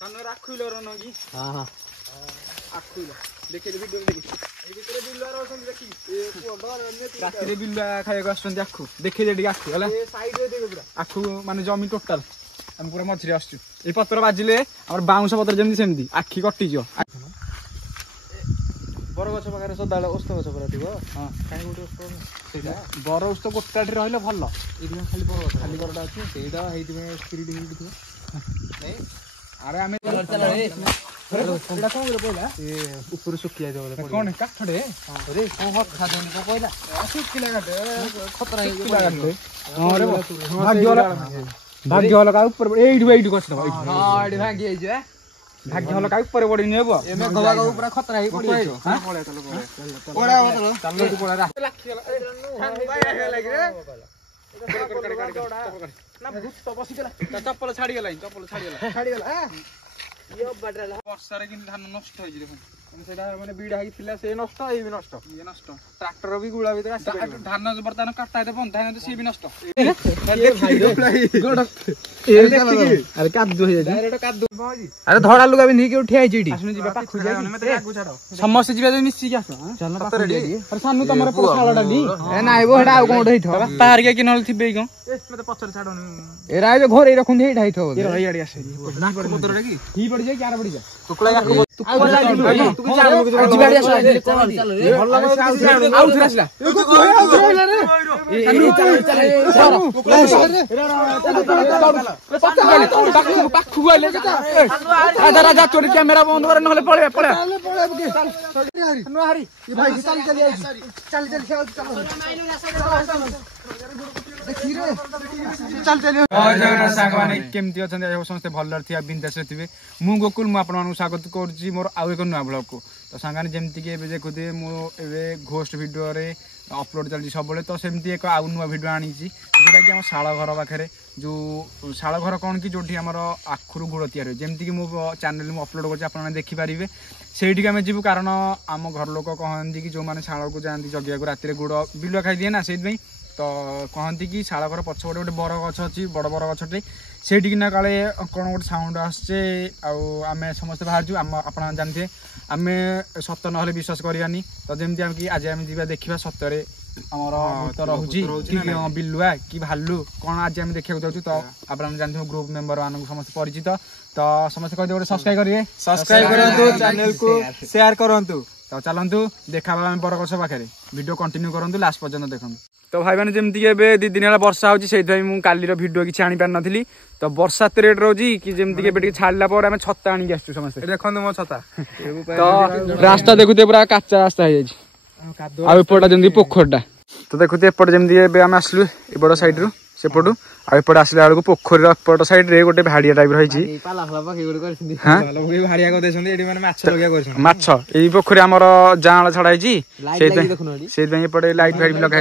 सामने राखुइलो रनो की हां हां आखुइलो देखे वीडियो देखि ए भितर बिल्ला रहसन देखि ए डर ने रात्री बिल्ला खाइको आछन आखु देखि जेडी आखु हला ए साइड रे देबे पुरा आखु माने जमी टोटल हम पूरा मछरी आछू ए पत्र बाजिले हमर बाउंस पत्र जेमि सेमि आखी कटि जो बरगछ पाखरे सदाले ओस्त गछ पुरा थिबो हां काई गोटे ओस्त सेटा बर ओस्त गोटाठी रहले भल एदिन खाली बरडा अछि सेटा हेति में स्पिरिट हिट थिबो नै अरे हमें चल रे एटा कोन रे पहिला ए ऊपर सुखिया जाबो कोन काठडे अरे को हत खा देन को पहिला सुखिला काटे खतरा हे हां रे भाग्य वाला का ऊपर एइड करछ हां एइड भाग्य हे जे भाग्य वाला का ऊपर बडी नेबो एमे गवा का ऊपर खतरा हे पड़ी हां पळे चलो ओडा चलो चलो तू पळा लाखी बाय लाग रे ना भूत तो बसी गेला चप्पल छाडी गेला यो बडला वर्षा रे किन धान नष्ट होई जे देखो सेटा माने बीड हाई थिला से नष्ट ए भी नष्ट ये नष्ट ट्रैक्टर भी गुळा भीतर आसी धान बर्तन काटा दे बंधा तो सी भी नष्ट अरे कादू हे डायरेक्ट कादू अरे धड़ा लुगा भी नीके उठी आइ जेडी आसु जीबा पाखु जाई मते कागु छाडो समस्त जीबा जे मिसी के आस चल पाखु रेडी अरे सानु तमरा पूरा सालाडा ली ए नाइ बो हेडा कोन उठै थो पार के किनल थिबे गो ए मते पछर छाडो ए राय जो घरे रखुन हे ढाई थो ए रही आडी आसे ना पत्र रे की ही पड़ी जाय क्यारा पड़ी जा टुकला या तू को जान जिबाडी आस चल रे भल आउ थरा आसला पाखु आइले राजा राजा चोरी कैमरा बंद करे नहले पळे पळे नो हरी ये भाई चल चल सागवान केमती अच्छा समस्त भलर थी बिंदास थे मु गोकुल मु आपन स्वागत कर मोर आउ एक नुआ ब्लॉग को तो सांगाने जमती कि देखुए मुझे घोस्ट भिडियो रे अपलोड चलती सब तो सेमती एक आउ नुआ भिडियो आनी जोटा कि आम शाल घर पाखे जो शाल घर कौन कि जो आम आखुर गुड़ तैयार जमती कि मो चैनल में अपलोड कर देखिपारे से आम जीव कारण आम घर लोक कहती कि जो मैंने शाल को जाती जगिया को राति गुड़ बिलुआ खाई दिए ना से तो कहती कि शाल घर पछपटे गोटे बर गछ अच्छी बड़ बर गछटे सेठिना काले कौन गोटे साउंड आसचे आम समस्त बाहर आप जानते आम सत ना विश्वास करानी तो जमी आम कि आज आम जा देखा सतरे आमर भूत रोचे कि बिलुआ कि भालू कौन आज आम देखा जाऊँ तो आप जानते ग्रुप मेंबर मान समस्त परिचित तो समस्त कहते गोटे सब्सक्राइब करेंगे सब्सक्राइब करूँ चैनल को शेयर करूँ तो चलतु देखा बरगछ पाखे वीडियो कंटिन्यू करूँ लास्ट पर्यंत देखूँ तो भाई मैंने जमती ए 2 दिन है वर्षा होती कालीर भिडियो किसी आनी पार नी तो वर्षा एत रेट रोची कि जमती छाड़ा पर आम छता आनी आसु समस्त देखो मो छता तो रास्ता देखुते पूरा काचा रास्ता हो एपटा जमी पोखरटा तो देखुते एपटे जमी आम आसलु एपट सैड रु सेपटू आउट आसला बेलू पोखरी एपट सैड रे गोटे भाड़िया टाइप रही माछ ये पोखरी आम जाँला छड़ाई से लाइट फाइट भी लगे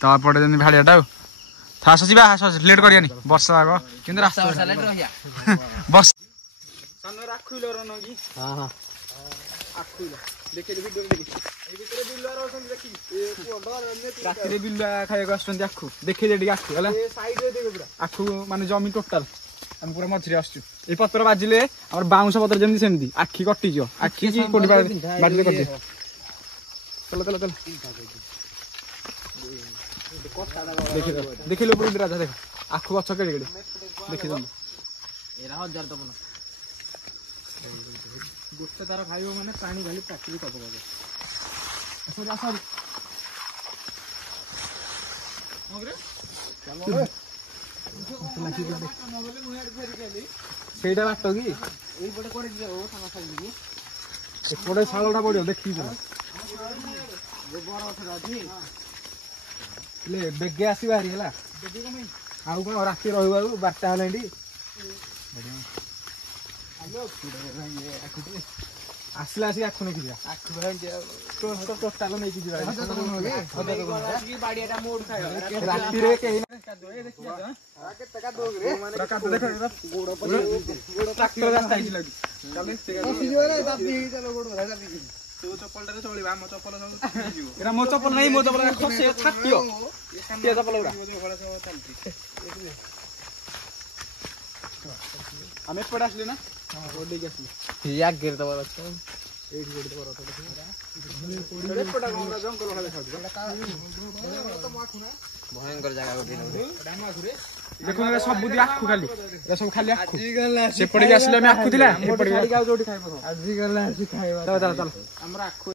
तो एपटे जमी भाड़ियाटा आस जा लेट करियानी वर्षा आग कि राति बिलुआ खाइको आछन आखु देखि जेडी आखु हला ए साइड रे देबे पुरा आखु माने जमी टोटल हम पूरा मछरी आछू ए पत्र बाजिले हमर बाउंस पत्र जेमि सेमि आखी कटि जो आखी की कोडी बाजिले कटि चलो चलो चलो देखि लो पूरा राजा देखो आखु गछ केडे केडे देखि जम एरा 1000 तो बनो गोटे तार खाइबो माने पानी खाली पाटी कप कप अच्छा सॉरी ସେଇଟା ବାଟ କି ଏଇପଟେ କୋଡେ ଯିବ ଓ ସାଙ୍ଗା ସାଙ୍ଗି ଏପଟେ ଶାଳଟା ପଡିବ ଦେଖିଛ ଗୋବର ଅଥରା ଅଛି ଲେ ବେଗେ ଆସି ବାହାରି ହେଲା ବେଗେ କମେ ଆଉ କଣ ରାତି ରହିବାକୁ 12ଟା ହେଲାଣି ଆଲୋ आसला आसी आखु नहीं किया आखु भाई तो टोटल नहीं किया की बाड़ीटा मोड खायो राती रे के ना देखि जा के टका दो रे टका देख गोड़ पर गोड़ ट्रैक्टर रास्ता आइ लगी चले सीजो रे दाबी चलो गोड़ भरा दाबी तो चप्पल रे चलिबा मो चप्पल सब जीव एरा मो चप्पल नहीं मो चप्पल खसे छाटियो ये चप्पल उड़ा चलती ଆମେ ଏପଟେ ଆସିଲେ ନା ଓଡିକି ଆସିଲେ ଏ ଆଗରେ ତ ବର ଅଛି ଏଇଠି ଗୋଟେ ବର ତ ଏପଟେ କଣ ଜଙ୍ଗଲ ଭଳିଆ ଦେଖାଉଛି ଭୟଙ୍କର ଜାଗା ଗୋଟେ ଦେଖୁନ ଏ ସବୁ ଦି ଆଖୁ ଖାଲି ଏ ସବୁ ଖାଲି ଆଖୁ ସେପଟେ କି ଆସିଲେ ଆମେ ଆଖୁ ଥିଲା ଏପଟେ ଆଉ ଯୋଉଠି ଖାଇବ ଆଜି ଗଲା ଆସି ଖାଇବା ଚାଲ ଚାଲ ଚାଲ ଆମର ଆଖୁ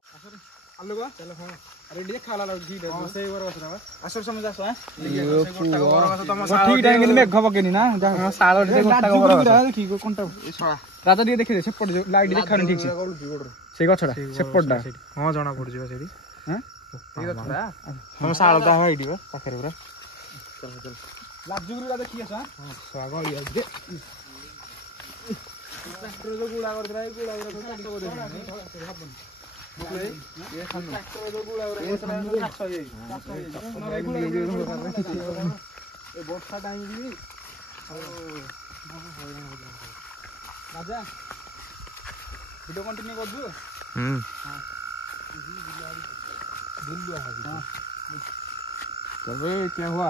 ଆଲୁ ଗା ଚାଲ ହଁ ଆରେ ଟିକେ ଖାଲା ଲାଗୁ ଠି ହଁ ସେଇ ବର କଥା ବା ଆସର ସମୟ ଆସ ହଁ ଗୋଟା ବର କଥା ତମ ଠିକ ଟାଇମ କିନ୍ତୁ ମେଘ ପକେନି ନା ଶାଳ ଟିକେ ଗୋଟା ବର ଦେଖି କୋନଟା ରାଜା ଟିକେ ଦେଖି ସେପଟେ ଲାଇଟ ଦେଖାନି ଠିକ ସେ ସେଇ ଗଛଟା ସେପଟଟା ହଁ ଜଣା ପଡୁଛି ବା ସେଇଠି ହଁ ଏଇ ଗଛଟା ତମ ଶାଳ ଟା ହେଇଟି ବା ପାଖରେ ପୁରା ଚାଲ ଚାଲ ଲାଜୁଗୁରୁ ଦେଖି ଆସ ହଁ ଗଳି ଯାଉଛି ଟ୍ରାକ୍ଟର ଯୋଉ ଗୁଳା କରିଥିଲା ଏ ଗୁଳା ଗୁରା ଚାଷ କରିଦେଇଛି ଟ୍ରାକ୍ଟର ଯୋଉ ଗୁଳା ଗୁରା ଚାଷ ହେଇଯାଇଛି ଏ ବର୍ଷା ଟାଇମ ବି ରାଜା ଭିଡିଓ କଣ୍ଟିନ୍ୟୁ କରୁଛୁ तबे क्या हुआ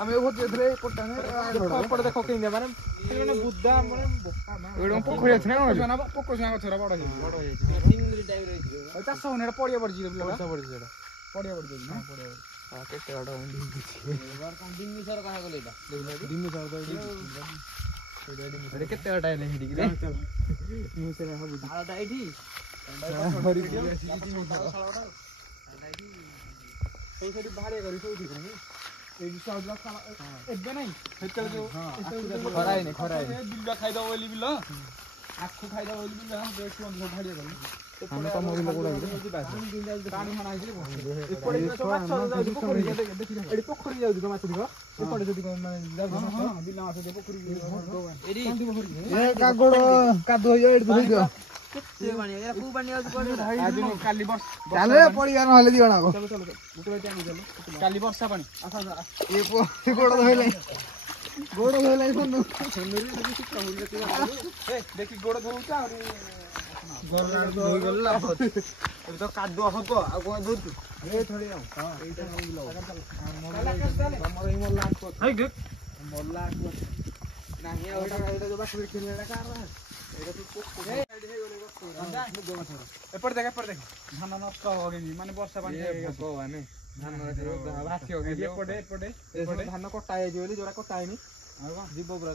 ଆମେ ଯେତେବେଳେ ଏପଟେ ଦେଖ କେମିତି ମାନେ ବୁଦା ମାନେ ପୋଖରୀ ଅଛି ନା ପୋଖରୀ ଗଛରା ବଡ ହେଇଛି ଚାଷ ହଉନି ପଡିଆ ପଡିଛି ପଡିଆ ପଡିଛି ପଡିଆ ପଡିଛି କେତେ ବାଟ କେତେ ବାଟ ହେଲେ ଏବେ ନାଇଁ ଖରା ହେଇନି ବିଲ ଖାଇଦବ ବୋଲି ବିଲ ଆଖୁ ଖାଇଦବ ବୋଲି ବିଲ ଭାଡିଆ କରି ତମ ବିଲ କୋଉଟା ପାଣି ମଣା ହେଇଛି ପୋଖରୀ ଯାଉଛି ମାଛ ଦିଗ ଏପଟେ ଯଦି ବିଲ ମାଛ ପୋଖରୀ କାଦୁଅ ହେଇଯିବ କାଲି ପଡିବା ନହେଲେ ଦି ଜଣ କାଲି ବର୍ଷା ପାଣି ଗୋଡ ଧୋଇଲେ ଦେଖି ଗୋଡ ଧୋଉଛ ଆହୁରି ତ କାଦୁଅ ହବ ଆଉ କଣ ଧୋଉଛୁ ଏପଟେ ଦେଖ ଧାନ ନଷ୍ଟ ହବ କେମିତି ମାନେ ବର୍ଷା ପାଣି ଧାନ କଟା ହେଇଛି ବୋଲି ଯୋଉଟା କଟା ହେଇନି ଯିବ ପୁରା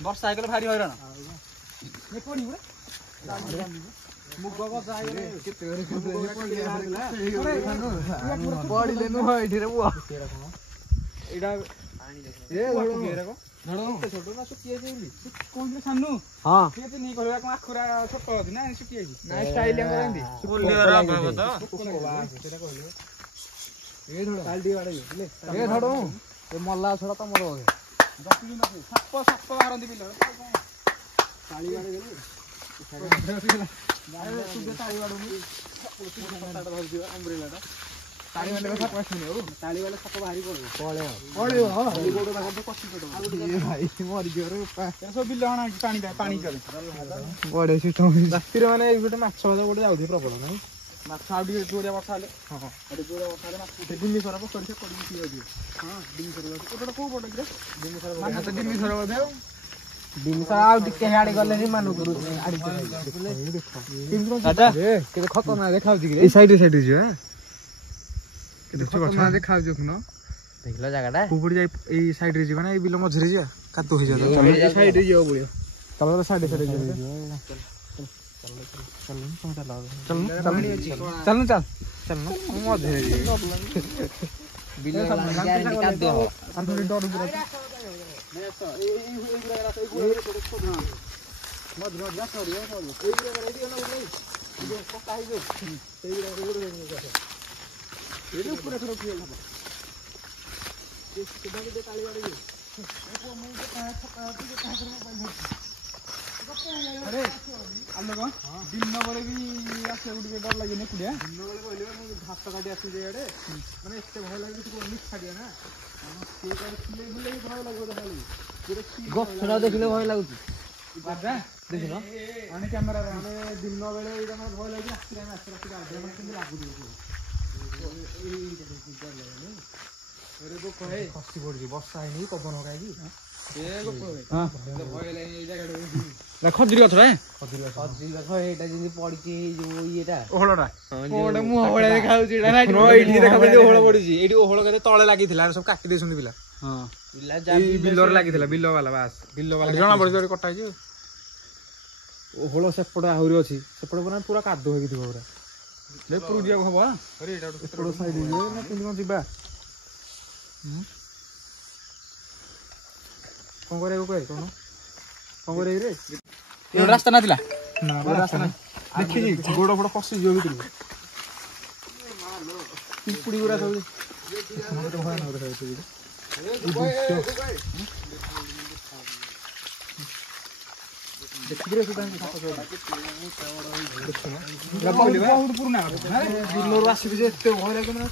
ବର୍ଷା ହେଇଗଲେ ଭାରି ହଇରାଣ ମୁଗ ଗଜା ହେଇଗଲେ ପଡିଲେ ନୁହଁ ଏଇଠିରେ ପୁଅ ଏଇଟା ସାନୁ ହଁ ଆଖୁରା ଛୋଟ ଅଛି ନା ଶୁଖି ଯାଇଛି ମଲା ଛଡା ତମର ସାପ ବାହାରନ୍ତି ବିଲ ରାତିରେ ମାନେ ଗୋଟେ ମାଛ ଗୋଟେ ଯାଉଛି ପ୍ରବଳ ନାଇଁ ମାଛ ଆଉ ଟିକେ ଜୋରିଆ ବର୍ଷା ହେଲେ ଆଉ ଟିକେ ଆଡେ ଗଲେ ଖତରନାକ ଦେଖାଉଛି ଦେଖାଉଛି ଦେଖୁନ ଦେଖିଲ ଜାଗାଟା କୋଉପଟେ ଯାଇ ଏଇ ସାଇଡ ରେ ଯିବା ନା ଏଇ ବିଲ ମଝିରେ ଯିବା କାଦୁଅ ହେଇଯିବ ସାଇଡ ରେ ଯିବ ବୁଲିବ ତମର ସାଇଡ ସାଇଡ ଯିବ अरे आलो कौन दिन बेले भी आसे गुटे डर लगे एकुटिया दिन बेले कहले मु घास काटी आसी जे एडे माने एते भय लागे कि मिक्स छाडिया ना से कर खिले बुले भय लागो देखा गछरा देखले भय लागुची ଦେଖିଲ ଆଣି କ୍ୟାମେରା ମାନେ ଦିନ ବେଳେ ଏଇଟା ମାନେ ଭୟ ଲାଗୁଛି ରାତିରେ ଆମେ ଆସି ରାତିରେ ଗାଧେଇବା ମାନେ କେମିତି ଲାଗୁଛି ଖସି ପଡୁଛି ବର୍ଷା ହେଇନି ପବନ ହକାଇକି ଖଜୁରୀ ଗଛ ଖଜୁରୀ ଗଛ ଏଇଟା ଯେମିତି ପଡିଛି ଯୋଉ ଇଏଟା ଓହଳଟା ମୁହଁ ଭଳିଆ ଦେଖାଯାଉଛି ଏଇଠି ଦେଖାଯାଉଛି ଓହଳ ପଡିଛି ଏଇଠି ଓହଳ କେତେ ତଳେ ଲାଗିଥିଲା ସବୁ କାଟି ଦେଇଛନ୍ତି ପିଲା ବିଲରେ ଲାଗିଥିଲା ବିଲ ବାଲା ବାସ୍ ବିଲ ବାଲା ଜଣା ପଡିଛି କଟା ହେଇଛି ଓହଳ ସେପଟେ ଆହୁରି ଅଛି ସେପଟେ ପୁରା କାଦୁଅ ହେଇକି ଥିବ ପୁରା ପୁରୀ ଯିବାକୁ ହବ ଏପଟ ସାଇଡ୍ ଯିବେ ନା କେମିତି କଣ ଯିବା କଣ କରିବାକୁ କହେ କଣ କରିବି ରେ ରାସ୍ତା ନଥିଲା ଦେଖିଛି ଗୋଡ ଫୋଡ ପଶିଯିବ ଭିତରକୁ ପିମ୍ପୁଡି ଗୁରା ସବୁ ବିଲରୁ ଆସିବି ଯେ ଏତେ ଭୟ ଲାଗେ ନା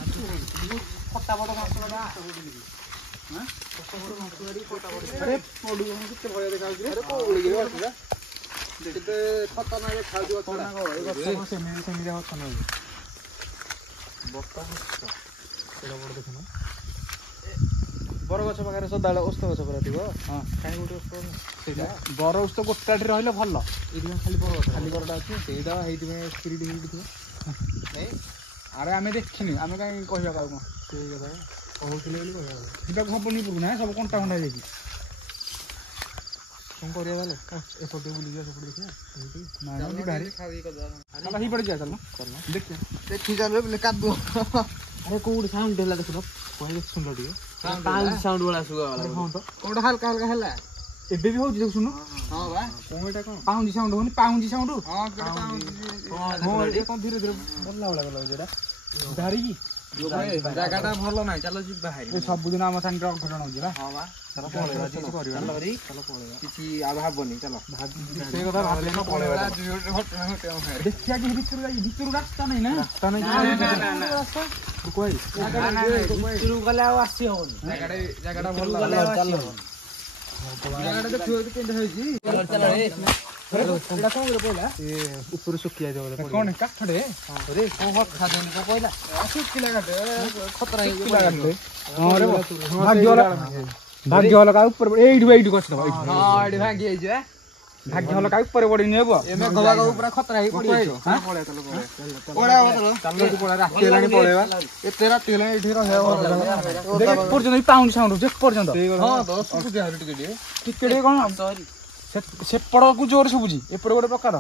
ଫଟା ଫଟ ବରଗଛ ପାଖରେ ସଦାବେଳେ ଓସ୍ତ ଗଛ ପୁରା ଥିବ କାହିଁ ଗୋଟେ ସେଇଟା ବର ଓସ୍ତ ଗୋଟାଠି ରହିଲେ ଭଲ ଏଇଠି ଖାଲି ବରଗଛ ଖାଲି ବରଟା ଅଛି ସେଇଟା ହେଇଥିପାଇଁ ସ୍ପିରିଟ୍ ହେଇକି ଥିବ ଆରେ ଆମେ ଦେଖିନି ଆମେ କାହିଁ କହିବା କାହାକୁ କଣ ସେଇ କଥା କହୁଥିଲେ ବୋଲି କହିବା ଯିବାକୁ ହବନି ପୁରୁଣା ସବୁ କଣ୍ଟା ଫଣ୍ଟା ହେଇଯାଇଛି କଣ କରିବା ତାହେଲେ ଏପଟେ ବୁଲିଯିବା ସେପଟେ ଦେଖିବା ଦେଖି ଚାଲ କାଦୁଅ ଆରେ କୋଉଠି ସାଉଣ୍ଡ ହେଲା ଦେଖୁନ କହିଲେ ଶୁଣିଲ ଟିକେ ସାଉଣ୍ଡ ଭଳିଆ ଶୁଭାଗଲା ହଁ ତ କୋଉଟା ହାଲକା ହାଲକା ହେଲା ଏବେ ବି ହଉଛି ଦେଖୁ ଶୁଣୁ ହଁ ବା କଣ ଏଇଟା କଣ ପାଉଁଜି ସାଉଣ୍ଡ ହଉନି ପାଉଁଜି ସାଉଣ୍ଡ କଣ ଧୀରେ ଧୀରେ ଭଲ ଲାଗୁଛି ଏଇଟା ଧରିକି ଜାଗାଟା ଭଲ ନାହିଁ ଚାଲ ଯିବା ସବୁଦିନ ଆମ ସାଙ୍ଗରେ ଅଘଟଣ ହଉଛି ନା କିଛି ଆଉ ଭାବନି ଚାଲ ସେଇ କଥା ଭାବିଲେ ଦେଖିବା କି ଭିତରୁ ରାସ୍ତା ନାହିଁ ନା ଭିତରକୁ ଗଲେ ଆଉ ଆସି ହବନି ଜାଗାଟା ଭଲ ଉପରୁ ଶୁଖି ଯାଇଥିବ କଣ କାଠରେ ଭାଗ୍ୟ ଭଲ କା ଉପରେ ଏଇଠୁ ଗଛ ଭାଙ୍ଗି ହେଇଯିବା ଭାଗ୍ୟ ଭଲ କା ଉପରେ ପଡିନି ହବ ପୁରା ଖତରା ହେଇକି ରାତି ହେଲାଣି ପଳେଇବା ଏତେ ରାତି ହେଲାଣି ଏଇଠି ପର୍ଯ୍ୟନ୍ତ ପାଉଣ୍ଡ ସାଉଣ୍ଡ ହଉଛି ପର୍ଯ୍ୟନ୍ତ ଟିକେ କଣ ସେପଟକୁ ଜୋରେ ଶୁଭୁଛି ଏପଟେ ଗୋଟେ ପ୍ରକାର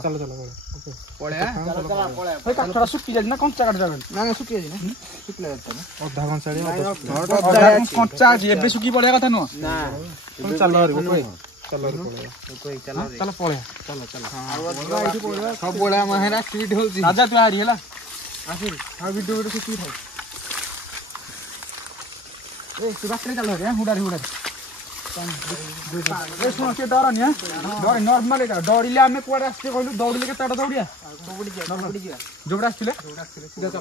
କାଠଟା ଶୁଖି ଯାଇଛି ନା କଞ୍ଚା କାଠ ନା ଶୁଖି ଯାଇଛି ଅଧା କଞ୍ଚା ଅଛି ଏବେ ଶୁଖି ପଡିବା କଥା ନୁହଁ ସବୁବେଳେ ଆମ ଆକ୍ଟିଭିଟି ହଉଛି ରାଜା ତୁ ହାରି ହେଲା ଭିଡିଓ ଶୁଖି ଥାଉ ତୁ ବାଟରେ ଚାଲ ହୁଡାରେ ଶୁଣ କିଏ ଡରନି ନର୍ମାଲ ଏଇଟା ଡରିଲେ ଆମେ କୁଆଡେ ଆସିଛେ କହିଲୁ ଦୌଡ଼ିଲେ କେତେ ବାଟ ଦୌଡ଼ିଆ ଯୋଉଟା ଆସିଥିଲେ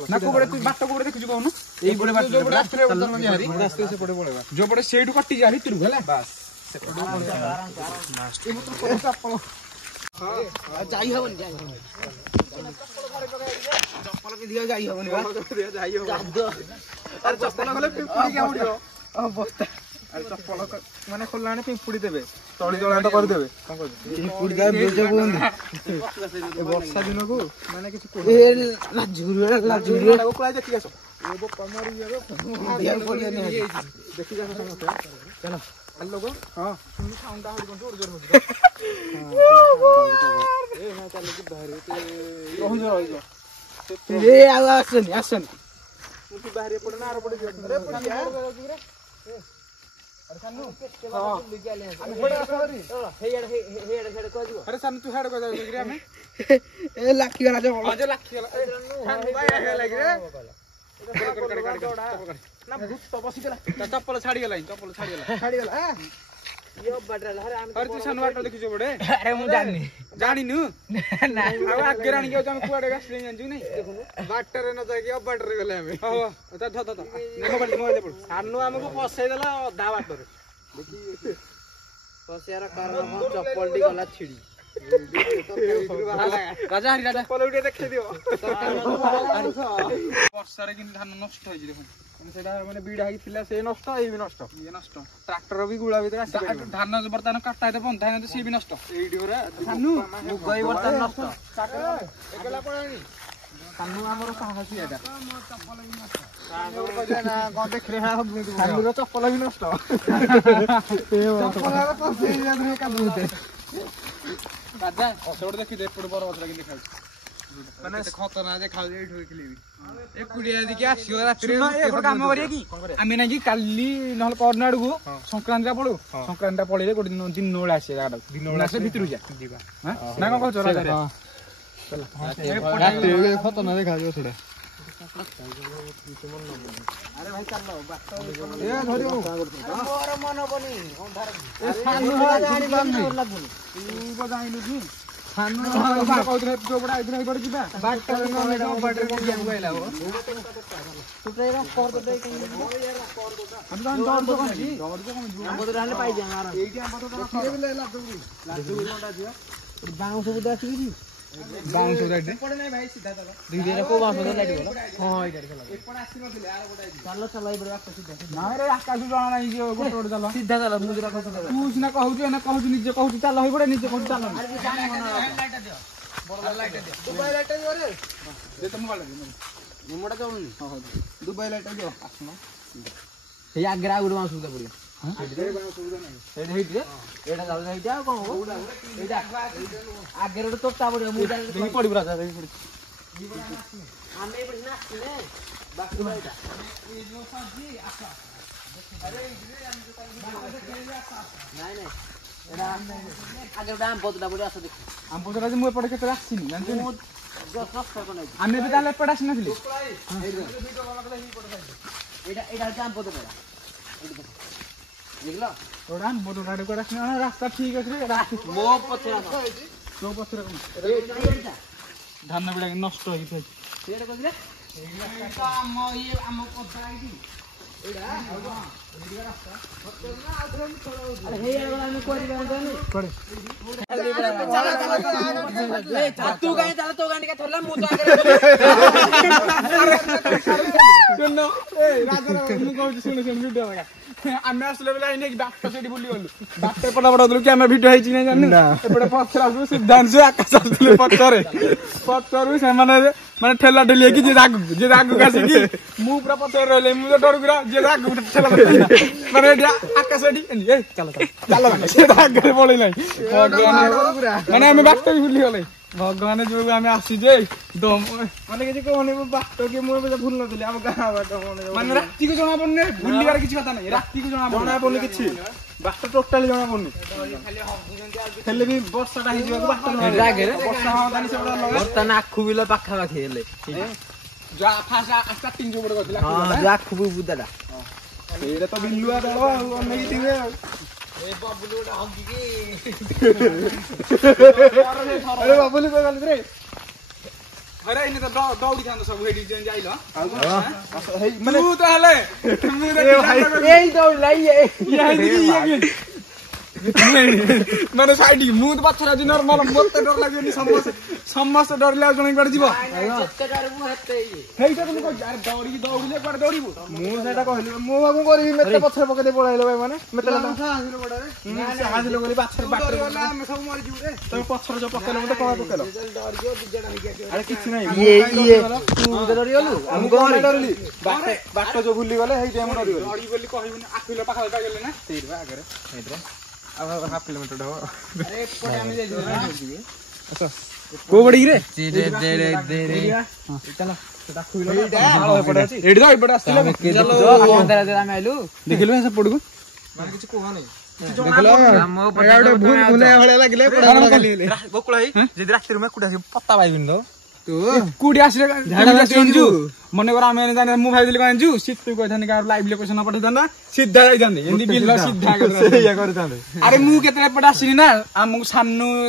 ନା କୋଉପଟେ ତୁ ବାଟ କୋଉଟେ ଦେଖିଛୁ କହୁନୁ ଏଇପଟେ ଯୋଉପଟେ ସେଇଠୁ କଟି ଯା ଭିତରକୁ ହେଲା ଯାଇ ହବନି ଚପଲ ପିନ୍ଧିବା ଯାଇ ହବନି ଚପଲ ମାନେ ଖୋଲିଲାଣି ପିମ୍ପୁଡି ଦେବେ ତଳି ଜଳାଟ କରିଦେବେ ବର୍ଷା ଦିନକୁ ମାନେ କିଛି ଆସନି ଆସନି ବାହାରି ଏପଟେ ନା ଆର ପଟେ ଚପଲ ଛାଡିଗଲା ଦେଖିଛୁ ଗୋଟେ ଜାଣିନୁ ଆଗରେ ଆଣିକି ଆମେ କୁଆଡେ ଆସିଲେ ଜାଣିଛୁ ନାଇଁ ବାଟରେ ନ ଯାଇକି ଅବାଟରେ ଗଲେ ଆମେ ସାନୁ ଆମକୁ ପଶେଇଦେଲା ଅଧା ବାଟରେ ପଶିବାର କାରଣ ଚପଲଟି ଗଲା ଛିଡି ରାଜା ହାରି ରାଜା ପଲ ଉଠେ ଦେଖେଇ ଦିଅ ବର୍ଷାରେ କିନ୍ତୁ ଧାନ ନଷ୍ଟ ହେଇଛି ଦେଖୁନ ସେଟା ମାନେ ବିଡା ହେଇକି ଥିଲା ସେ ନଷ୍ଟ ଏଇ ବି ନଷ୍ଟ ଇଏ ନଷ୍ଟ ଟ୍ରାକ୍ଟର ବି ଗୁଳା ଭିତରେ ଆସି ଧାନ ବର୍ତ୍ତମାନ କାଟା ହେଇତେ ବନ୍ଧା ହେଇନଥିବ ସିଏ ବି ନଷ୍ଟ ଏଇଠି ପୁରା ଧାନୁ ମୁଗ ବି ବର୍ତ୍ତମାନ ନଷ୍ଟ ଏକଲା ପଳାଣି ସାନୁ ଆମର ସାହସୀ ଏଟା କଣ ଦେଖିଲେ ସାନୁର ଚପଲ ବି ନଷ୍ଟ ରାଜା ସେପଟେ ଦେଖିଦେ ଏପଟେ ବର ଗଛଟା କେମିତି ଖାଉଛି ମାନେ ଖତରନାକ ଯେ ଖାଉଛି ଏଇଠୁ ଦେଖିଲେବି ଏକୁଟିଆ ଦେଇକି ଆସିବ ରାତିରେ ଗୋଟେ କାମ କରିବା କି ଆମେ ନାଇଁ କି କାଲି ନହେଲେ ପରଦିନ ଆଡକୁ ସଂକ୍ରାନ୍ତି ପଳଉ ସଂକ୍ରାନ୍ତି ପଳେଇଲେ ଗୋଟେ ଦିନ ବେଳେ ଆସିବା ଜାଗାଟାକୁ ଦିନ ବେଳେ ଆସିଲେ ଭିତରକୁ ଯିବା ନା କଣ କହୁଛ ଖତରନାକ ଦେଖାଯିବ ସେଟା ଆରେ ଭାଇ ଚାଲ ମୋର ମନ ବନି ଜାଣିଲୁ କି କହୁଥିଲେ ଯୋଉପଟେ ଆଇଥିଲେ ଏଇପଟେ ଯିବା ବାଉଁଶ ବୋଧେ ଆସିବି ବାଉଁଶ ଚାଲ ଚାଲ ଆକାଶ ଜଣା ନାହିଁ ଗୋଟେ ଗୋଟେ ଚାଲ ସିଧା ଚାଲ ମୁଁ ଯୋଉଟା ତୁ ସିନା କହୁଛୁ ଏନା କହୁଛୁ ନିଜେ କହୁଛୁ ଚାଲ ହେଇପଡେ ନିଜେ କହୁଛୁ ଚାଲ ଦୁବାଇ ଲାଇଟ୍ ଦିଅ ଆସୁନ ସେଇ ଆଗରେ ଆଉ ଗୋଟେ ବାଉଁଶ ସୁବିଧା ପଡିବ ଏଇଟା ଯାଉଛି ଏଇଟା ଆଉ କଣ ଏଇଟା ଆଗରେ ଗୋଟେ ତୋଟା ପଡିବ ମୁଁ ପଡିବ ରାଜା ଆମେ ମୁଁ ଏପଟେ କେତେ ଆସିନି ଆମେ ବି ତାହେଲେ ଏପଟେ ଆସିନଥିଲି ରାସ୍ତା ଠିକ ଅଛି ଧାନ ବିଡ଼ା ନଷ୍ଟ ହେଇଛି ଆମେ ଆସିଲେ ବେଲେ ନେଇକି ବାଟ ସେଠି ବୁଲି ଗଲୁ ବାଟ ପଟ ପଟଉଥିଲୁ କି ଆମେ ଭିଡିଓ ହେଇଛି ନାଇଁ ଜାଣିନୁ ଏପଟେ ପଛରେ ଆସୁ ସିଦ୍ଧାଂଶୁ ଆକାଶ ଆସୁଥିଲେ ପଛରୁ ସେମାନେ ମାନେ ଠେଲା ଠେଲି ହେଇକି ଯିଏ ଆଗକୁ ଆସିକି ମୁଁ ପୁରା ପଛରେ ରହିଲେ ମୁଁ ଡରୁକୁରା ଯିଏ ଆଗକୁ ଠେଲା ମାନେ ଏଠି ଆକାଶ ଏଠି ଚାଲ ସେ ଆଗରେ ପଳେଇଲାଣି ମାନେ ଆମେ ବାଟ ବି ଭୁଲି ଗଲେ ଭଗବାନ ଯୋଉ ଆମେ ଆସିଛେ ମାନେ କିଛି କହନି ବାଟ କି ମୁଁ ଭୁଲ ନଥିଲି ଆମ ଗାଁ ବାଟ ମାନେ ରାତିକୁ ଜଣା ପଡୁନି ବୁଲିବାର କିଛି କଥା ନାହିଁ ରାତିକୁ ଜଣା ପଡୁନି କିଛି ବାଟ ଟୋଟାଲି ଜଣା ପଡୁନି ହେଲେ ବି ବର୍ଷାଟା ହେଇଯିବାକୁ ବାଟ ବର୍ତ୍ତମାନ ଆଖୁ ବିଲ ପାଖାପାଖି ହେଲେ ଷ୍ଟାର୍ଟିଂ ଯୋଉ ଗୋଟେ କରିଥିଲା ଆଖୁ ବୁଦାଟା ସେଇଟା ତ ବିଲୁଆ ଦଳ ଆଉ ଅନେଇକି ଥିବେ ଆଉ ବାବୁଲି ଗଲି ରେ ଆରେ ଏଇନେ ତ ଦୌଡ଼ିଥାନ୍ତ ସବୁ ହେଇଠି ଯେମିତି ଆଇଲ ମାନେ ତୁ ତାହେଲେ ଏଇ ଦୌଡ଼ିଲା ମାନେ ସାଇଡ୍ ମୁଁ ତ ପଛରେ ଆଜି ନର୍ମାଲ ମତେ ଡର ଲାଗିବନି ସମସ୍ତେ ଡରିଲେ ଆଉ ଜଣେ କୁଆଡେ ଯିବ ସେଇଟା ତ ମୁଁ କହୁଛି ଆରେ ଦୌଡ଼ିଲେ କୁଆଡେ ଦୌଡ଼ିବୁ ମୁଁ ସେଇଟା କହିଲି ମୁଁ କଣ କରିବି ମତେ ପଛରେ ପକେଇ ପଳେଇଲେ ଭାଇ ମାନେ ହାସିଲ କରି ବାଛରେ ଆମେ ସବୁ ମରିଯିବୁ ରେ ତମେ ପଛରେ ଯୋଉ ପକେଇଲ ମତେ କଣ ପକେଇଲ ଆରେ କିଛି ନାହିଁ ଡରିଗଲୁ ବାଟ ଯୋଉ ଭୁଲି ଗଲେ ହେଇଠି ଆମେ ଡରିଗଲୁ ବୋଲି କହିବୁନି ଆଖିଲ ପାଖାପାଖି ପାଇଗଲେ ନା ସେଇଠି ବା ଆଗରେ ଆଉ ହାଫ୍ କିଲୋମିଟର ହବ ଏପଟେ ଆମେ ଯାଇଛୁ କୋଉ ବଡି ରେ ଦେଖିଲୁ ସେପଟକୁ ମାନେ କିଛି କୁହ ନାହିଁ ପତା ପାଇବିନି ତ କୋଉଠି ଆସିଲେ ମନେକର ଆମେ ମୁଁ ଭାବିଥିଲି କଣ ଜାଣିଛୁ ଶୀତକୁ କହିଥାନ୍ତି ଲାଇଭ ଲୋକେସନ ପଠେଇଥାନ୍ତା ସିଧା ଯାଇଥାନ୍ତି ଏମିତି ବିଲ ସିଧା କରିଥାନ୍ତେ ଆରେ ମୁଁ କେତେବେଳେ ଏପଟେ ଆସିନି ନା ଆମକୁ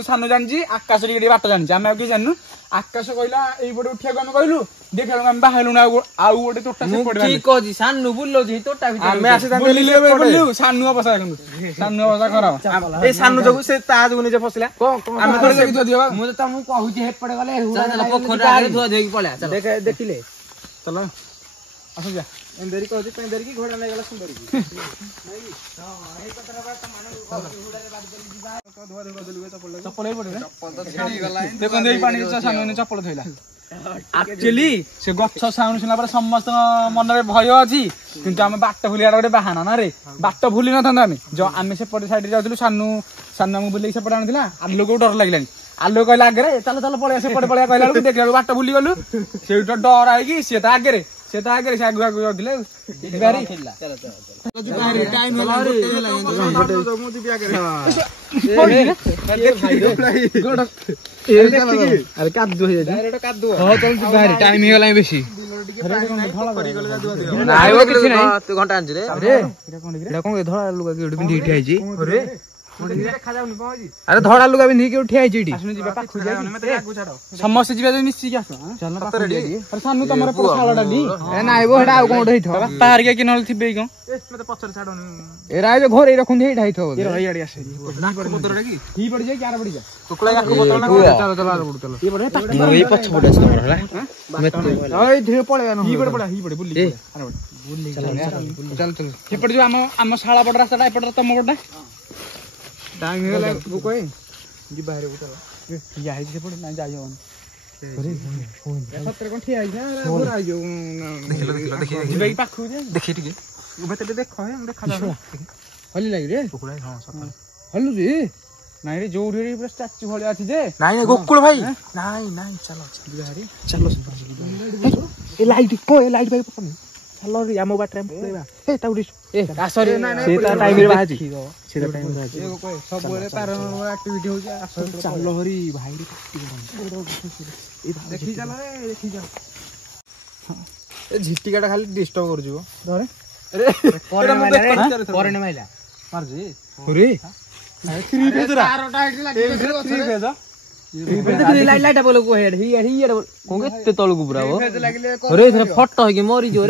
ସାନୁ ଜାଣିଛି ଆକାଶ ଟିକେ ବାଟ ଜାଣିଛି ଆମେ ଆଉ କିଛି ଜାଣିନୁ ଆକାଶ କହିଲା ଏଇପଟେ ଉଠିବାକୁ ଆମେ କହିଲୁ ଦେଖିଲୁ ଆମେ ବାହାରିଲୁ ନା ଆଉ ଗୋଟେ ତୋଟା ସେ ପଡିଲା କି କହୁଛି ସାନୁ ବୁଲଉଛି ତୋଟା ଭିତରେ ଆମେ ଆସି ତାଙ୍କୁ ସାନୁ ଅବସ୍ଥା ଦେଖନ୍ତୁ ସାନୁ ଅବସ୍ଥା ଖରାପ ଏଇ ସାନୁ ଯୋଗୁ ସେ ତା ଯୋଗୁ ନିଜେ ଫସିଲା ଆମେ ତ ଦେଖି ଦିଅ ମୁଁ ତ ତମକୁ କହୁଛି ହେପଟେ ଗଲେ ପୋଖରୀ ଆଗରେ ଧୁଆ ଧୋଇକି ପଳେଆ ଦେଖିଲେ ଚଲ ଆସ ଯା ଏନ୍ଦେରି କହୁଛି ପେନ୍ଦେରି କି ଘୋଡ଼ା ନେଇଗଲା ସୁନ୍ଦରୀ କି ଚପଲ ଏଇ ପଟେ ଦେଖନ୍ତୁ ଏଇ ପାଣି ସାନୁ ଚପଲ ଥୋଇଲା ଆକ୍ଚୁଆଲି ସେ ଗଛ ସାଉଣ୍ଡ ଶୁଣିଲା ପରେ ସମସ୍ତଙ୍କ ମନରେ ଭୟ ଅଛି କିନ୍ତୁ ଆମେ ବାଟ ଭୁଲିବାର ଗୋଟେ ବାହାନା ନା ରେ ବାଟ ଭୁଲି ନଥାନ୍ତୁ ଆମେ ସେପଟେ ସାଇଡରେ ଯାଉଥିଲୁ ସାନୁ ଆମକୁ ବୁଲେଇକି ସେପଟେ ଆଣିଥିଲା ଆଲୋକକୁ ଡର ଲାଗିଲାନି ଆଲୋକ କହିଲା ଆଗରେ ଚାଲ ପଳେଇବା ସେପଟେ ପଳେଇବା କହିଲା ବେଳକୁ ଦେଖିଲା ବେଳକୁ ବାଟ ଭୁଲି ଗଲୁ ସେଇଠୁ ଡର ହେଇକି ସିଏ ତ ଆଗରେ ସେ ଆଗୁ ଆଗୁ ଯାଉଥିଲେ ଟାଇମ ହେଇଗଲା ବେଶୀ ଘଣ୍ଟା ଆଣିଛୁ ରେ ଧଳା ଲୁଗା କିଏ ପିନ୍ଧିକି ଠିଆ ହେଇଛି ଆରେ ଧଳା ଲୁଗା ପିନ୍ଧିକି ଠିଆ ହେଇଛି ଏଠି ସମସ୍ତେ ଯିବା ମିଶିକି ଆସ ସାନୁ ତମର ଶାଳଟା ନାଇଁ ସେଟା ଆଉ କଣ ଗୋଟେ ହେଇଥିବ ତାହାରିକା କି ନହେଲେ ଥିବେ କଣ ଏରା ଘରେ ରଖନ୍ତି ହେଇଟା ହେଇଥିବ ସେପଟେ ଯୋଉ ଆମ ଶାଳା ପଟ ରାସ୍ତାଟା ଏପଟେ ତମ ପଟା ଟାଇମ ହେଇଗଲା କହେ ଯିବା ହେରେ ଠିଆ ହେଇଛି ସେପଟେ ନାଇଁ ଯାଇ ହବନି ସତରେ କଣ ଠିଆ ହେଇଛି ପାଖକୁ ଦେଖି ଟିକେ ଦେଖ ହଲି ଲାଗି ହଲୁଛି ନାଇଁ ରେ ଯୋଉଠି ପୁରା ଷ୍ଟାଚୁ ଭଳିଆ ଅଛି ଯେ ନାଇଁ ଗୋକୁଳ ଭାଇ ନାଇଁ ଚାଲ ଏ ଲାଇଟ୍ କଣ ଏ ଲାଇଟ୍ ଭାଇ ପକନି ଚାଲ ଆମ ବାଟରେ ପଳେଇବା ଏ ତାଉଡ଼ି ଏ ଆସରେ ସେ ତା ଟାଇମରେ ବାହାଛି ସେ ତା ଟାଇମରେ ବାହାଛି ସବୁବେଳେ ପାରାନର୍ମାଲ ଆକ୍ଟିଭିଟି ହଉଛି ଚାଲ ହରି ଭାଇ ଦେଖି ଚାଲ ଏ ଝିଟିକାଟା ଖାଲି ଡିଷ୍ଟର୍ବ କରୁଛି ଧରେ କରେଣ୍ଟ ମାଇଲା ମାରୁଛି ଓରେ ଥ୍ରୀ ଫେଜ ରା ଥ୍ରୀ ଫେଜ ଲାଇଟା ବୋଲ କଣ କେତେ ତଳକୁ ପୁରା ଫଟୋ ହେଇକି ମରିଯିବ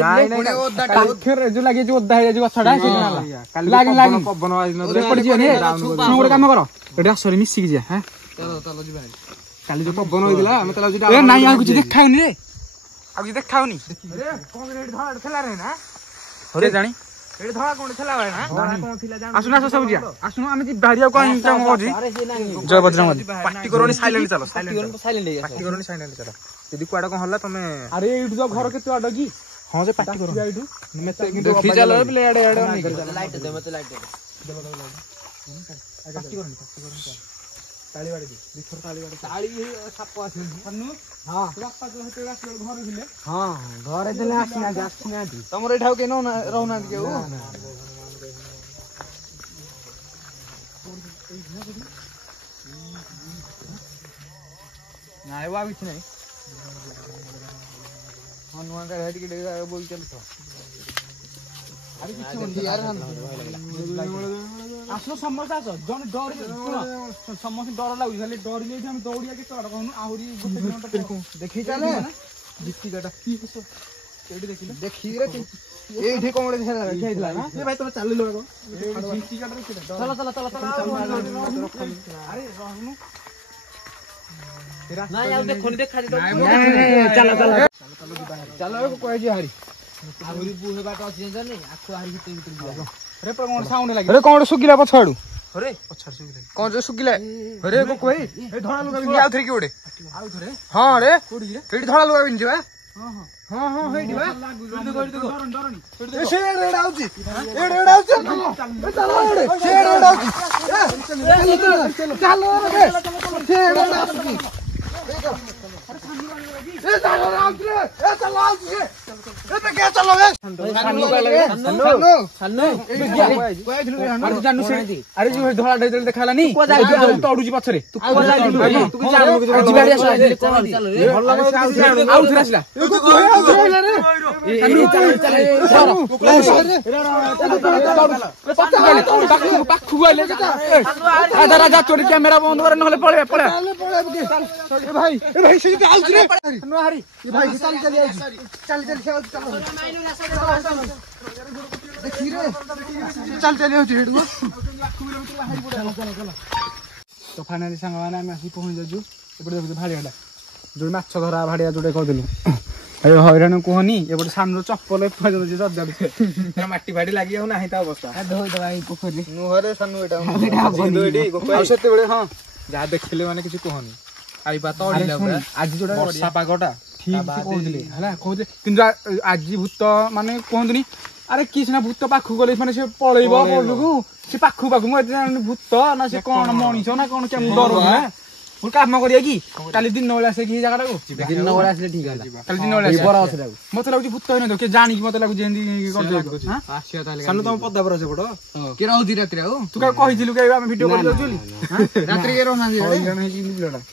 ଓଦା ହେଇଯାଇଛି ଗଛଟା ପବନ ଗୋଟେ କାମ କର ଏଠି ଆସରେ ମିଶିକି ଯିବା କାଲି ଯୋଉ ପବନ ହେଇଥିଲା ନାଇଁ ଆଉ କିଛି ଦେଖାଉନି ରେ ଆଉ କିଛି ଦେଖାଉନି ଜାଣି ଏଠି ଧଳା କଣ ଥିଲା ଆସୁନ ସବୁ ଯିବା ଆସୁନ ଆମେ ବାହାରିବାକୁ କଣ କହୁଛି ଜୟ ବଜରଙ୍ଗବଲି ପାଟି କରନି ସାଇଲେଣ୍ଟ ଚାଲ ପାଟି କରନି ସାଇଲେଣ୍ଟ ଚାଲ ଯଦି କୁଆଡେ କଣ ହେଲା ତମେ ଆରେ ଏଇଠୁ ତ ଘର କେତେ ବାଟ କି ହଁ ଯେ ପାଟି କର ଏଇଠୁ ଦେଖି ଚାଲ ଇଆଡେ ଲାଇଟ୍ ଦେ ମତେ ଲାଇଟ୍ ଦେ ପାଟି କରନି ତାଳି ବାଡି ଦିଥର ତାଳି ସାପ ଆସିନି ହଁ ବାପା ତ ସେତେବେଳେ ଆସିଲେ ଘରେ ଥିଲେ ହଁ ଘରେ ଥିଲେ ଆସିନାହାନ୍ତି ତମର ଏଇଠି ଆଉ କେହି ରହୁନାହାନ୍ତି କେଉ ନାଇଁ ଆଉ କିଛି ନାହିଁ ହଁ ନୂଆ ଗାଡି ଟିକେ ବୋଲ ଚାଲୁଛ ଆସ ସମସ୍ତେ ଆସ ଜଣେ ଡରି ସମସ୍ତେ ଡର ଲାଗୁଛି ଖାଲି ଡରି ଯାଇକି ଆମେ ଦୌଡ଼ିବା କେତେ ବାଟ କହୁନୁ ଆହୁରି ଗୋଟେ କିଲୋମିଟର ଦେଖି ଚାଲେ ଜିତିକାଟା ଏଇଠି ଦେଖିଲେ ଦେଖିରେ ଏଇଠି କଣ ଗୋଟେ ହେଇଥିଲା ନା ଭାଇ ତମେ ଚାଲିଲ ଆରେ ରହୁନୁ ଚାଲ କହିଛି ହାରି ଆହୁରି ବୁହେ ବାଟ ଅଛି ଜାଣିଛ ଆଖୁ ଆହୁରି ଭିତରେ ରେ କଣ ସାଉଣ୍ଡ ଲାଗିଲା ରେ କଣ ଗୋଟେ ଶୁଖିଲା ପଛଆଡୁ ରେ ପଛଆଡୁ ଶୁଖିଲା କଣ ଯେ ଶୁଖିଲା ରେ କୋକ ଭାଇ ଏ ଧଳା ଲୁଗା ପିନ୍ଧି ଆଉ ଥରେ କି ଗୋଟେ ଆଉ ଥରେ ହଁ ରେ କୋଡି ରେ ଏଠି ଧଳା ଲୁଗା ପିନ୍ଧି ବା ହଁ ହେଇଟି ବା ସେ ଏଡା ଆଉଚି ଚାଲ ଏଡେ ସେ ଏଡା ଆଉଚି ଚାଲ ରେ ସେ ଏଡା ଆଉଚି ଏ ଚାଲ ଆଉଚି ରେ ଏ ଚାଲ ଆଉଚି ଏ କେ ଚାଲ ବେ ସାନୁ ଆରେ ଯୋଉ ଧଳା ଡେଜଲ ଦେଖାଲାନି ତଡୁଛି ପଛରେ ପାଖକୁ ଆଇଲେ ରାଜା ଚୋରି କ୍ୟାମେରା ବନ୍ଦ କରେ ନହେଲେ ପଳେଇବା ପଳେଇବା ଭାଇ ସେ ଆଉଚି ରେ ଭାଇ ଚାଲି ହଉଛି ତ ଫାଇନାଲି ସାଙ୍ଗମାନେ ଆମେ ଆସିକି ପହଞ୍ଚି ଯାଉଛୁ ଏପଟେ ଦେଖୁଛୁ ଭାଡ଼ିଆଟା ଯୋଉ ମାଛ ଧରା ଭାଡ଼ିଆ ଯୋଉଟା କହୁଥିଲୁ ଏ ହଇରାଣ କୁହନି ଏପଟେ ସାମର ଚପଲ ସଜାଡୁଛେ ମାଟି ଫାଟି ଲାଗି ଆଉ ନାହିଁ ତା ଅବସ୍ଥା ସେତେବେଳେ ହଁ ଯାହା ଦେଖିଲେ ମାନେ କିଛି କୁହନି ଆଜି ଯୋଉଟା ବର୍ଷା ପାଗଟା ଠିକ କହୁଥିଲେ ହେଲା କହୁଥିଲେ କିନ୍ତୁ ଆଜି ଭୂତ ମାନେ କୁହନ୍ତୁନି ଆରେ କି ସିନା ଭୂତ ପାଖକୁ ଗଲେ ମାନେ ସେ ପଳେଇବ ପଟକୁ ସେ ପାଖକୁ ମୁଁ ଏତେ ଜାଣିନି ଭୂତ ନା ସେ କଣ ମଣିଷ ନା କଣ କେମିତି ଡର ନା ମୁଁ କାମ କରିବା କି କାଲି ଦିନ ବେଳେ ଆସିକି ଏଇ ଜାଗାଟାକୁ ଦିନ ବେଳେ ଆସିଲେ ଠିକ ହେଲା କାଲି ଦିନ ବେଳେ ମତେ ଲାଗୁଛି ଭୂତ ହେଇନଥିବ କିଏ ଜାଣିକି ମତେ ଲାଗୁଛି ଏମିତି ତମ ପଦା ପର ସେପଟ କିଏ ରହୁଛି ରାତିରେ ଆଉ ତୁ କାହା କହିଥିଲୁ କି ଆମେ ଭିଡିଓ କରି ଯାଉଛୁ ରାତିରେ କିଏ ରହୁନାହାନ୍ତି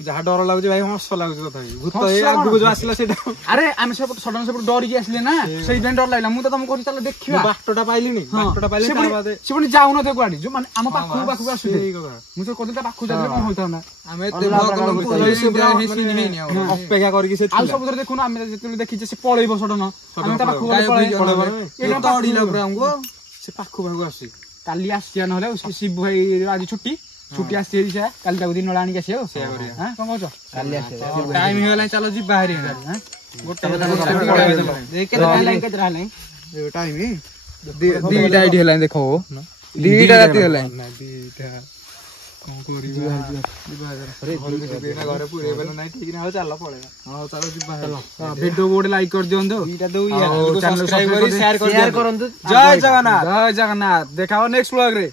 ଯାହା ଡର ଲାଗୁଛି ଭାଇ ହସ ଲାଗୁଛି ତଥାପି ଭୂତ ଆଗକୁ ଯୋଉ ଆସିଲା ସେଇଟା ଆରେ ଆମେ ସଡନ ସେପଟ ଡରିକି ଆସିଲେ ନା ସେଇଥିପାଇଁ ଡର ଲାଗିଲା ମୁଁ ତ ତମକୁ କହୁଛି ତାହେଲେ ଦେଖିବା ବାଟଟା ପାଇଲିନି ସେ ପୁଣି ଯାଉନଥିବ କୁଆଡେ ଯୋଉ ମାନେ ଆମ ପାଖକୁ ଆସୁଛେ ମୁଁ ତ କହୁଥିଲି ତା ପାଖକୁ ଯାଉଥିଲେ କଣ ହୋଇଥାନ୍ତା ଆମେ ଅପେକ୍ଷା କରିକି ସେ ଆଉ ସବୁଥର ଦେଖୁନ ଆମେ ଯେତେବେଳେ ଦେଖିଛେ ସେ ପଳେଇବ ସଡନ ଆମେ ତା ପାଖକୁ ସେ ପାଖକୁ ଆସୁଛି କାଲି ଆସିବା ନହେଲେ ଶିବୁ ଭାଇ ଆଜି ଛୁଟି ଆସିଛି କାଲି ତାକୁ ଦିନ ଆଣିକି ଆସିବ କଣ କହୁଛ ଟାଇମ ହେଇଗଲାଣି ଚାଲ ଯିବା ବାହାରି ଦିଟା ଏଇଠି ହେଲାଣି ଦେଖ ଦିଟା ରାତି ହେଲାଣି ଭିଡିଓ ଗୋଟେ ଲାଇକ୍ କରିଦିଅନ୍ତୁ ଜୟ ଜଗନ୍ନାଥ ଦେଖା ନେକ୍ସଟ ବ୍ଲଗରେ।